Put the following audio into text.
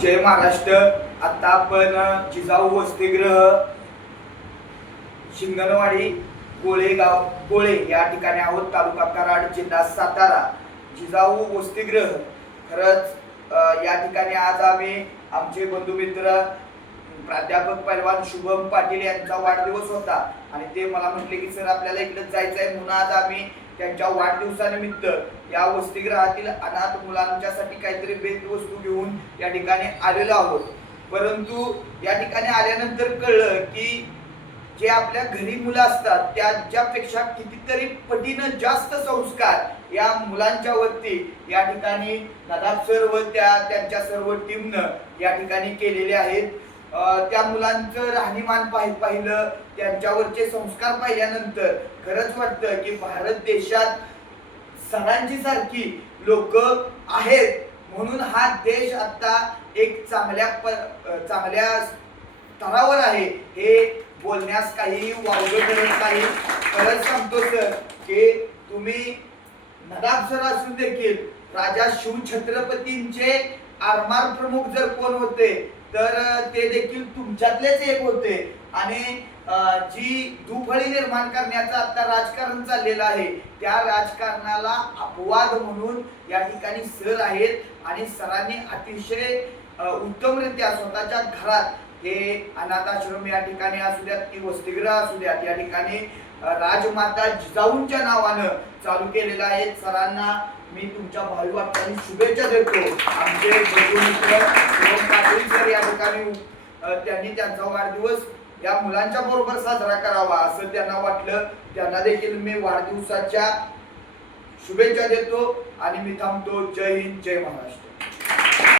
जय महाराष्ट्र। आता आपण जिजाऊ वसतिगृह शिंगणवाडी कोळे या ठिकाणी आहोत, तालुका कराड, जिल्हा सातारा। जिजाऊ वसतिगृह खरंच या ठिकाणी आज आम्ही आमचे बंधू मित्र प्राध्यापक पैलवान शुभम पाटील यांचा वाढदिवस होता आणि ते मला म्हटले की सर आपल्याला इकडे जायचं आहे, म्हणून आज आम्ही त्यांच्या वाढदिवसानिमित्त या वसतिगृहातील अनाथ मुलांच्यासाठी काहीतरी भेटवस्तू घेऊन या ठिकाणी आलेलो आहोत। परंतु या ठिकाणी आल्यानंतर कळलं की जे आपल्या घरी मुलं असतात त्याच्यापेक्षा कितीतरी पटीनं जास्त संस्कार या मुलांच्या वरती या ठिकाणी नदाब सर व त्यांच्या सर्व टीमनं या ठिकाणी केलेले आहेत। त्या मुलांचं राहणीमान पाहिलं, त्यांच्यावरचे संस्कार पाहिल्यानंतर खरंच वाटतं की भारत देशात सरांची सारखी लोक आहेत, म्हणून हा देश आता एक चांगल्या स्तरावर आहे हे बोलण्यास काही वावगं करत नाही। खरंच सांगतो सर की तुम्ही नदाब सर असून देखील राजा शिवछत्रपतींचे आरमार प्रमुख जर कोण होते तर ते देखील तुमच्यातलेच एक होते आणि जी दुफळी निर्माण करण्याचा आता राजकारण चाललेलं आहे त्या राजकारणाला अपवाद म्हणून या ठिकाणी सर आहेत आणि सरांनी अतिशय उत्तमरित्या स्वतःच्या घरात हे अनाथ आश्रम या ठिकाणी असू द्यात की वसतिगृह असू द्यात या ठिकाणी राजमाता जिजाऊंच्या नावानं चालू केलेलं आहे। सरांना मी तुमच्या भावी वाटचाली शुभेच्छा देतो। आमचे बंधू मित्र शुभम पाटील सर या ठिकाणी त्यांनी त्यांचा वाढदिवस या मुलांच्या बरोबर साजरा करावा असं त्यांना वाटलं, त्यांना देखील मी वाढदिवसाच्या शुभेच्छा देतो आणि मी थांबतो। जय हिंद, जय महाराष्ट्र।